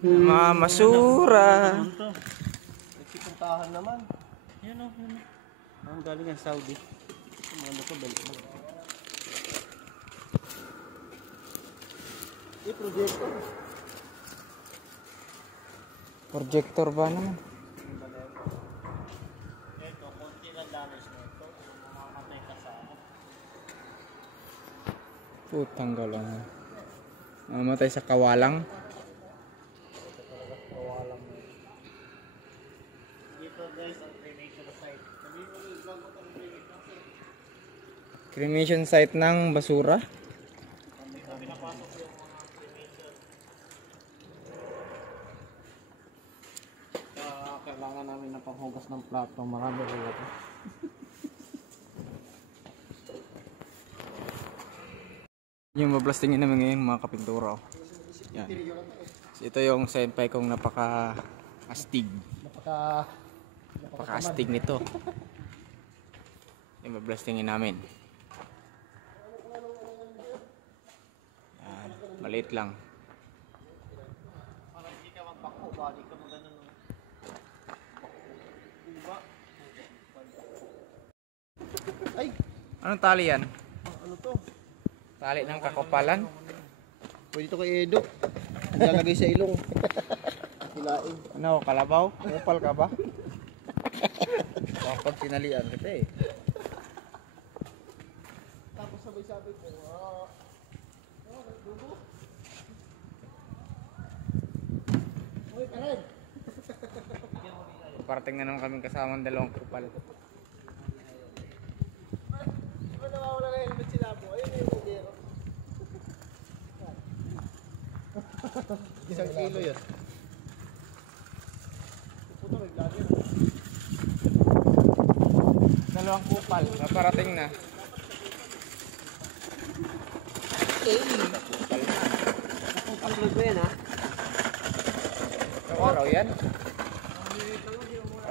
Mamasura. Nagsipuntahan naman. Yan o, yun o. Ang galing ang Saudi. Ano ko, balik mo. Projector. Projector ba naman? Ito, konti lang damage na ito. Mamamatay ka sa ako. Putang galang. Mamatay sa kawalang. Dito guys, ang cremation site. Cremation site ng basura. Kailangan namin na panghugas ng plato. Marami rin ito. Yung mablastingin namin ngayon mga kapintura. Yan. So, ito yung senpai kong napaka-astig. Napaka-astig nito. Yung mablastingin namin. Yan. Maliit lang. Parang hindi ka magpako, bali ka magano. Ay! Anong tali yan? Ano to? Tali ng kakopalan? Pwede ito kay Edo. Ilalagay sa ilong. Hilain. Ano, kalabaw? Kupal ka ba? Kapag tinalian kita eh. Tapos sabay-sabay ko. Dugo. Uy, karan! Parating na naman kaming kasamang dalawang kupal. Nawawala na helmet sila po. Ayun yung modero. 1 kilo yun. Puto, may vlogger. Dalawang kupal. Naparating na. Upload mo yan ha? Araw yan.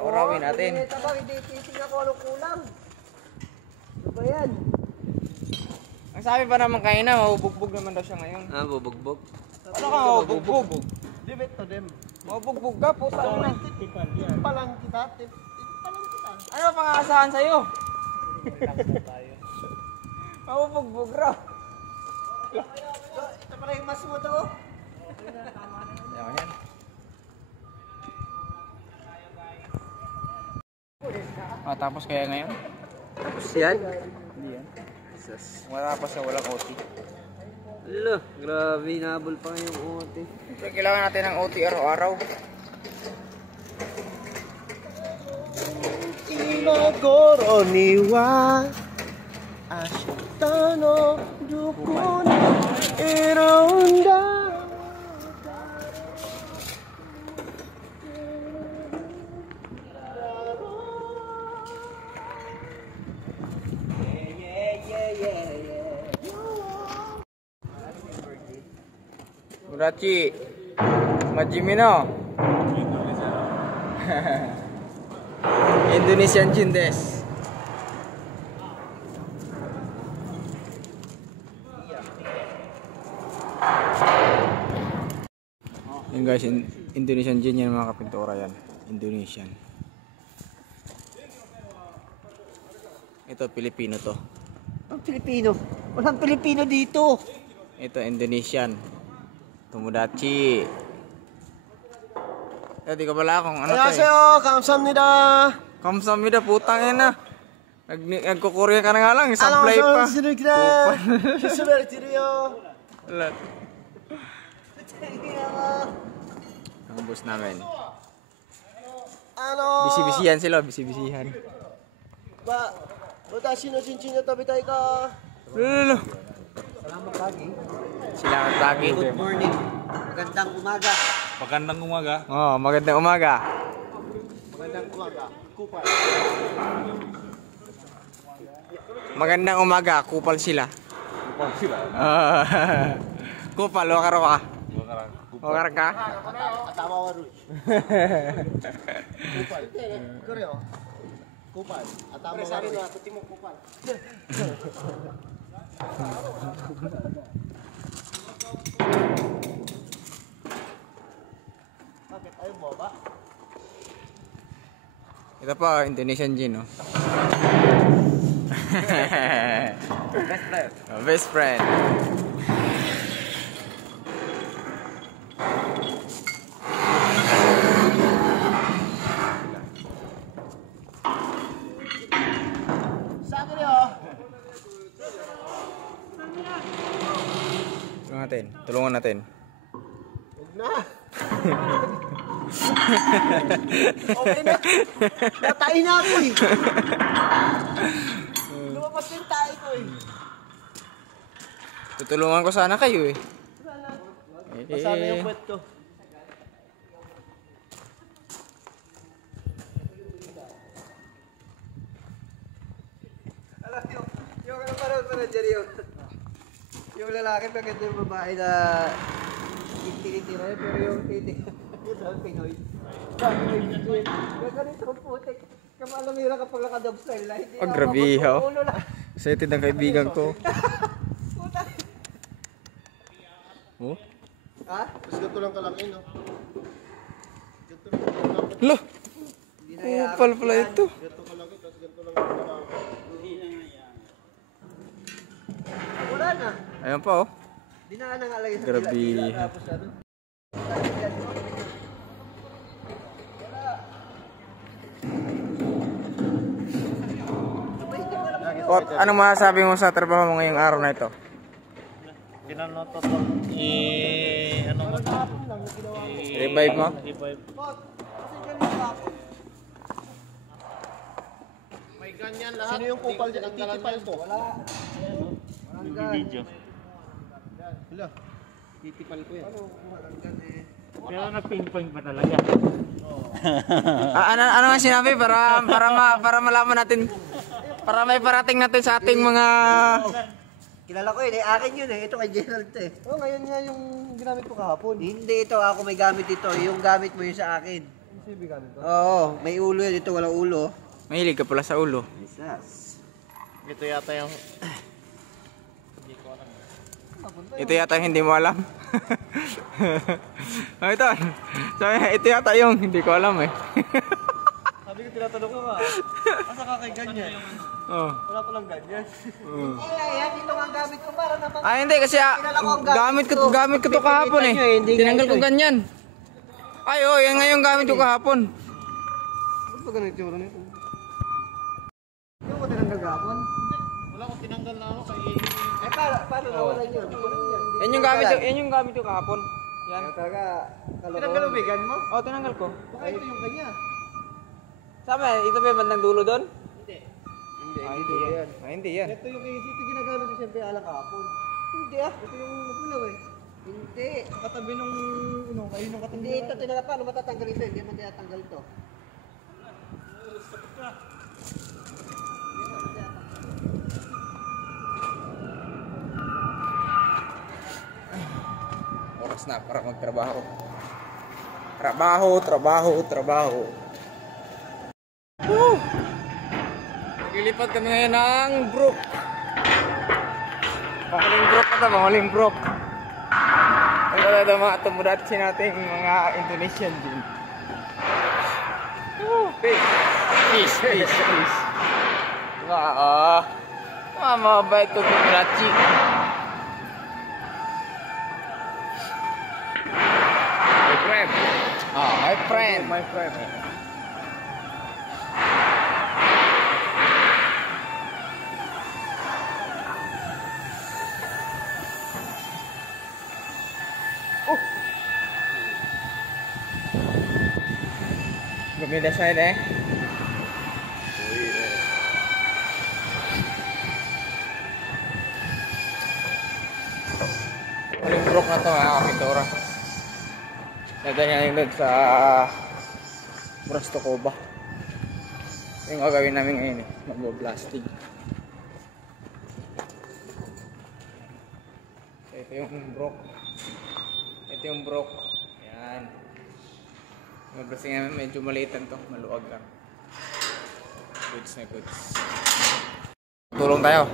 Arawin natin. Hindi tabang, hindi titignan ko anong kulang. Ano ba yan? Ang sabi pa naman kayo na, mabubugbog naman daw siya ngayon. Ah, bubugbog. Ano ka mabubugbog? Limit to them. Mabubugbog ka, puta mo na. Tipal yan. Tip pa lang kita. Tip pa lang kita. Ano pa pangasahan sa'yo? Relax na tayo. Mabubugbog raw. Ito pala yung mas mo to. Yan yan. Tapos kaya ngayon? Tapos yan? Hindi yan. Wala pa sa walang OT. Ala, grabe, nabol pa ngayong ote. Siyempre, kailangan natin ng OT araw-araw. Inagoro niwa Ashitano Dukuna Ironda Murachi, Majimino. Indonesian Jindes. Yan guys, Indonesian Jin yan mga kapintura yan. Indonesian. Ito, Pilipino to. Ang Pilipino. Walang Pilipino dito. Ito, Indonesian. Tomodachi. Di ka pala kung ano to eh. Annyeonghaseyo, kamsahamnida. Kamsamida, putang ina. Nagkukurya ka na nga lang, sablay pa. Alat. Ang boss namin. Ano? Bisi-bisihan sila, bisi-bisihan. Watashi no chinchin no tabitai ka. Lalo. Salamat lagi. Sila ang tagi. Good morning. Magandang umaga. Magandang umaga. Oh, magandang umaga. Magandang umaga. Kupal. Magandang umaga, kupal sila. Kupal sila. Kupal, wakar ka. Wakar ka? Atawa waru. Kupal. Koreo. Kupal. Atawa waru. Sa puti mo kupal. Ito pa, Indonesian gin, no? Best friend. Oh, best friend. Sabi niyo. Tulungan natin. Huwag na. Okay na. Natain na ako eh. Lumabas yung tayo ko eh. Tutulungan ko sana kayo eh. Masama yung kwet ko. Alam niyo, yung ano parang Jerry, yung lalaki pagkat yung babae na titira yun, pero yung titira yun ang Pinoy. Yung ganito ang putik. Kamalamira kapag naka-dog style na. Hindi Oh, grabe ha. ulo lang. Excited ang kaibigan ko. Oh? Ha? Tapos ganito lang kalaki, no? Lo! Kupal pala ito. Ganito kalaki, tapos ganito lang kalaki. Wala na. Ayan pa oh. Di na nangalagay sa Grabe. pila. Tapos ano? Ot, anong masasabi mo sa trabaho mo ngayong araw na ito? Pinanoto ko. Ano mo? Revive mo? Revive. May ganyan lahat. Sino yung kupal dyan? Titipal to. Wala. Yung video. Wala. Titipal ko yan. Pero nag-ping-pong pa talaga. Ano nga sinabi para malaman natin, para may parating natin sa ating mga... Kilala ko yun eh. Akin yun eh. Ito kay Gerald to eh. Oh, ngayon nga yung ginamit ko kahapon. Hindi ito. Ako may gamit ito. Yung gamit mo yun sa akin. Yung CB gamit ko. Oo. May ulo yun. Ito walang ulo. Mahilig ka pala sa ulo. Jesus. Ito yata yung... Ito yata yung hindi mo alam. Oh, ito. Sabi, ito yata yung hindi ko alam eh. Sabi ko, tinatanong ko nga. Asa ka kay ganyan? Oh. Wala palang ganyan. Ayan. Ito nga gamit ko para naman. Hindi kasi gamit ko to kahapon eh. Tinanggal ko ganyan. Ay oh, yan nga yung gamit ko kahapon. Ba't ba ganito yung nito? Yung mo tinanggal gapon? Wala akong tinanggal na ako kay... Eh, paano nawalan yun? Yan yung gamit ko kahapon. Yan. Talaga, Tinanggal mo vegan mo? Oh, tinanggal ko. Baka ito yung kanya. Sabi, ito ba yung bandang dulo doon? Hindi, Hindi yan. Hindi yan. Ito yung ito ginagamit ko siyempre alang kahapon. Hindi ah. Ito yung pulaw eh. Hindi. Katabi nung kayo nung katabi. Hindi ito tinanggal. Paano matatanggal ito? Hindi mo tinatanggal ito. Oras na para magtrabaho. Trabaho. Woo! Naglilipat kami ngayon ng brook. Pangaling brook. Ang talaga mga tumudatsi nating mga Indonesian din. Woo! Fish. Wow. Mabait ko tumudatsi. My friend. Gumida side eh. Aling brook na to mga kapitura. Naganyan yung doon sa Brastocoba. Yung gagawin namin ngayon eh, magbo-blasting. So, ito yung brook. Ayan. Mag-blasting namin, medyo maliitan to, maluwag lang. Goods na goods. Tulong tayo.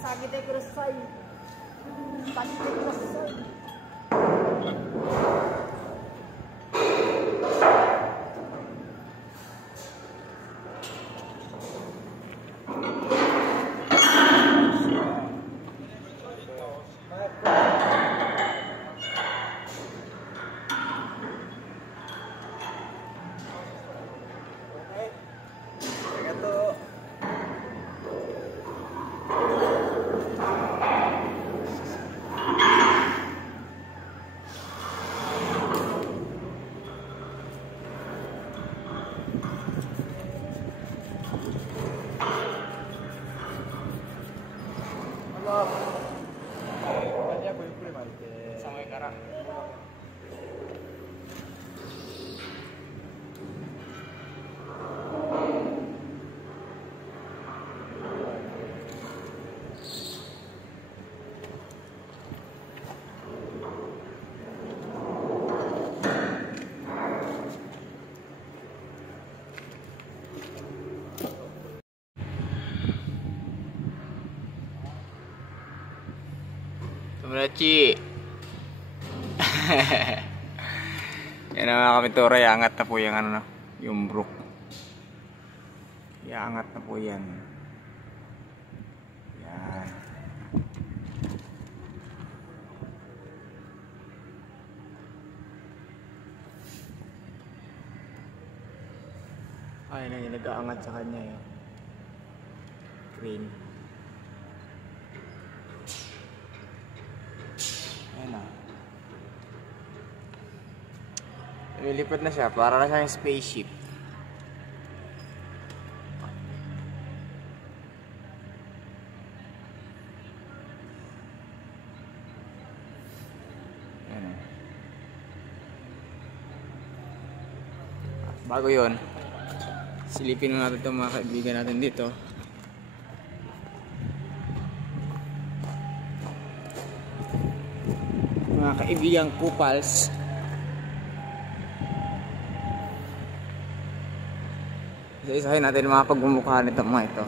Sakit ay kurasay. Sakit ay kurasay. Samay kara. Tumulachi. Yan na mga kapitura, iangat na po yung ano, yung brook. Iangat na po yan. Yan. Ay, na yung nag-aangat sa kanya eh. Crane. Ayan na. Lilipat na siya, para na siyang spaceship. Ayan na. Bago yun, silipin na natin itong mga kaibigan natin dito. Mga kaibigang kupals. Isa-isahin natin yung mga pagmumukha nito mga ito.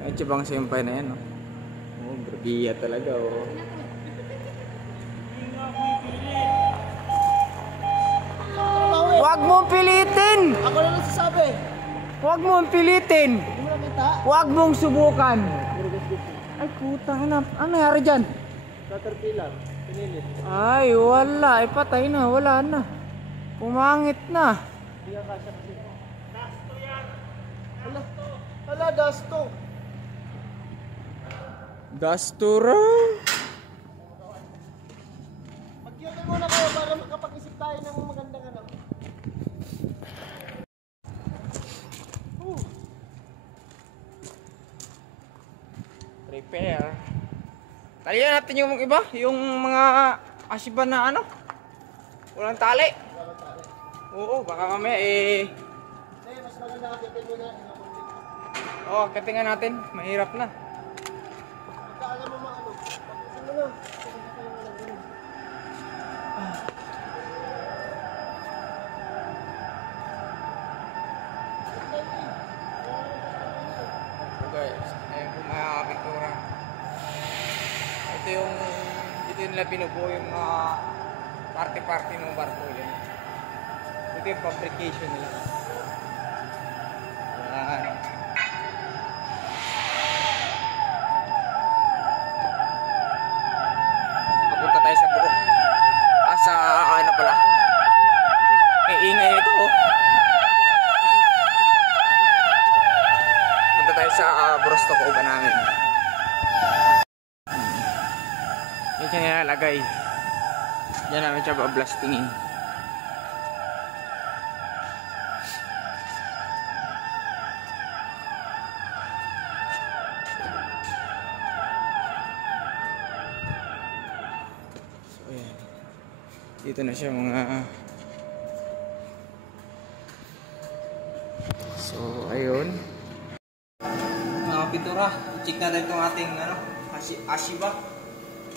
Ay, tsibang simpay na yan, no? Oh, grabiya talaga, oh. Huwag mong pilitin! Ako na nagsasabi. Huwag mong pilitin! Hindi mo nakita? Huwag mong subukan! Ay, putang ina. Ano nangyari dyan? Caterpillar. Pinilit. Ay, wala. Ay, patay na. Wala na. Pumangit na. Hindi ka kasya kasi. Dasto yan! Hala, dasto! Dastura. Mag-yoga muna kayo para makapag-isip tayo ng magandang ano. Prepare. Talian natin yung iba. Yung mga asiba na ano. Walang tali. Oo, baka mamaya eh. Hindi, mas maganda kapitin mo na. Oo, katingan natin. Mahirap na. Pagkaalam mo mga ano. Pag-isip mo na. So guys, ayun po mga kapintura. Ito yung dito nila binubuo yung mga party-party ng barko yan. Ito yung fabrication nila. Yan. Papunta tayo sa burok. Sa ano pala. May ingay nito oh. Punta tayo sa Brosto Kauban namin. Yan siya nilalagay. Diyan namin siya bablastingin. So ayan. Dito na siya mga... So ayun. Mga pintura, check natin itong ating ano, Ashiba.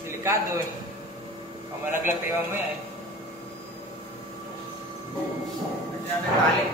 Delikado eh. Kamalaglag tayo mamaya eh. Nandiyan natin tali.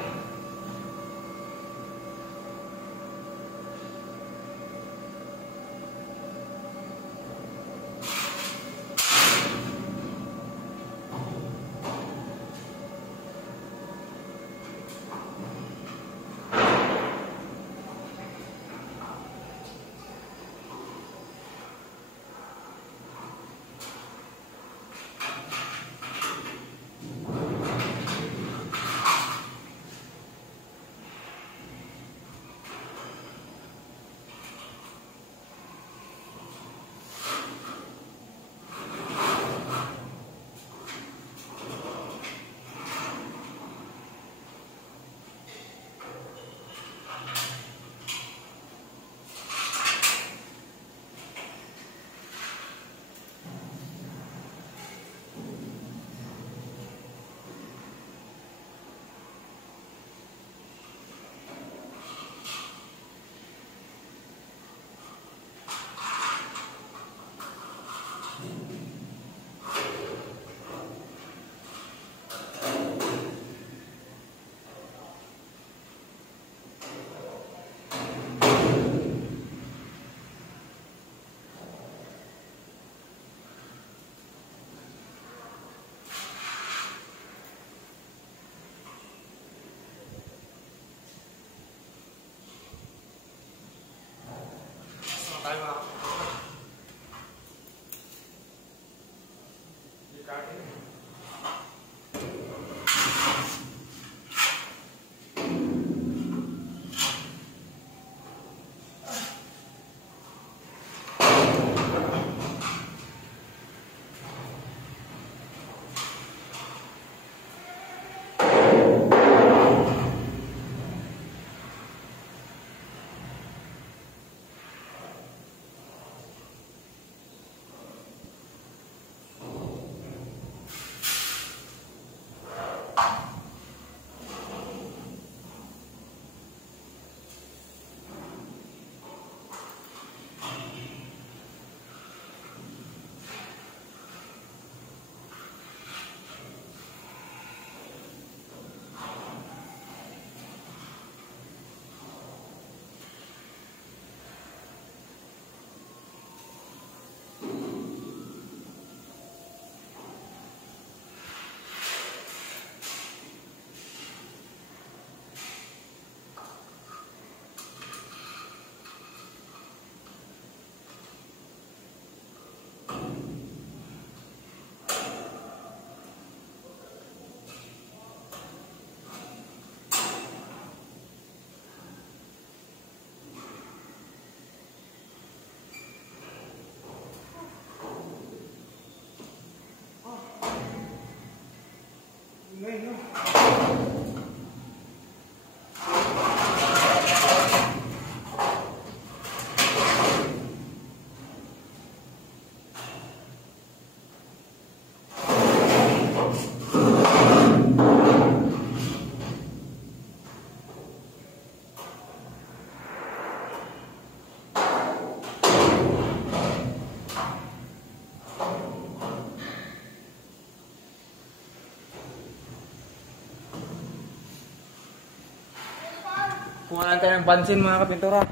Kuha lang tayo ng bansin mga kapintura.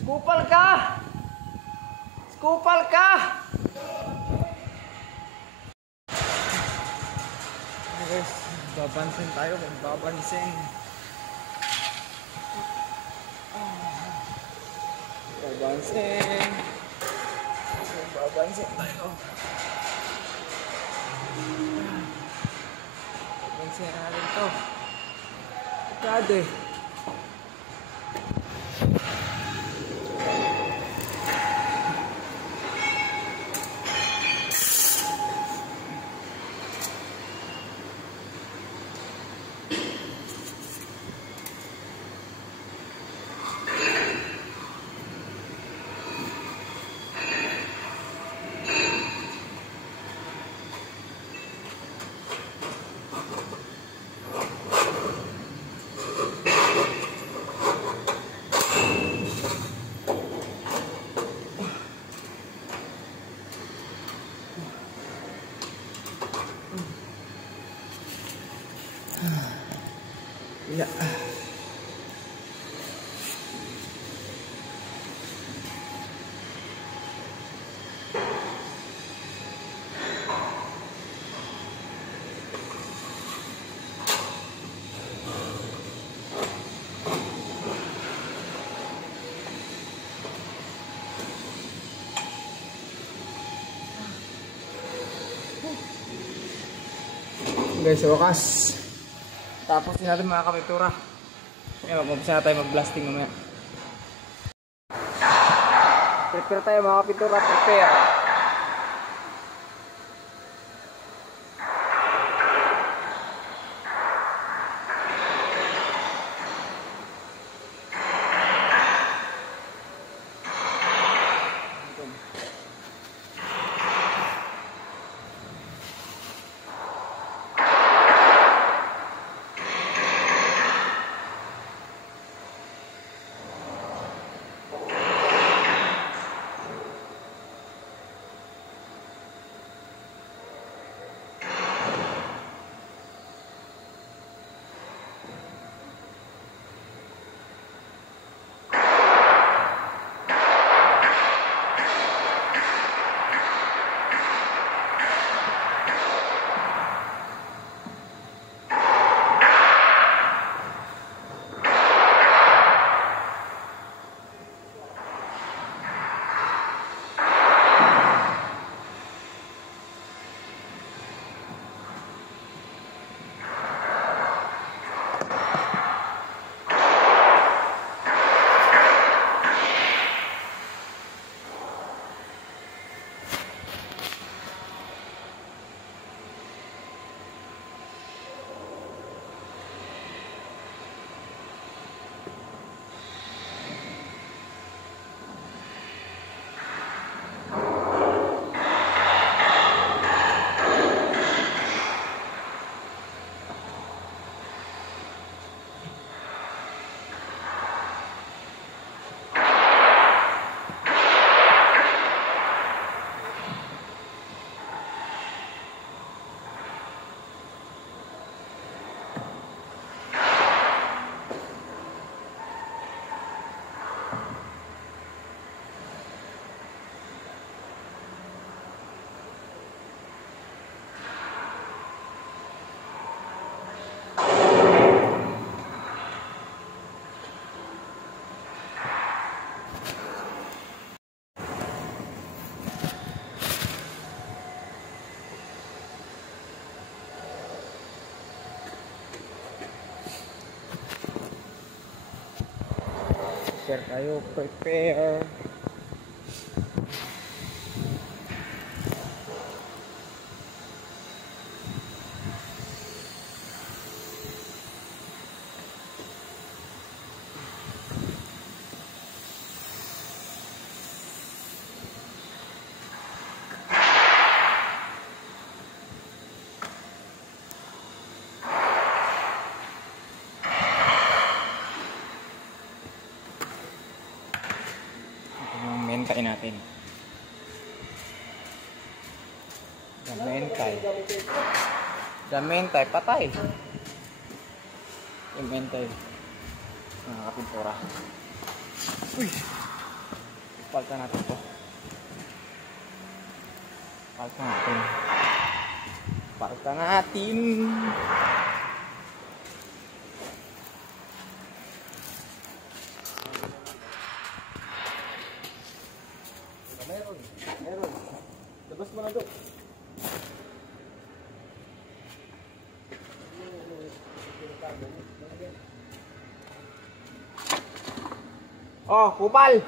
Skupal ka! Skupal ka! Okay guys, babansin tayo, babansin. Babansin. Babansin tayo. Babansin natin to. Kade. Ya. Guys, sa wakas tapos din natin mga kapintura. Ngayon, mag-umpisa na tayo mag-blasting mamaya. Prepare tayo mga kapintura, prepare. Prepare tayo, prepare. Mentay natin. Damentay. Damentay, patay. Pimentel. Nakakapintura. Uy! Palta natin to. Palta natin. Palta natin. Meron. Labas mo na doon. Oh, kupal!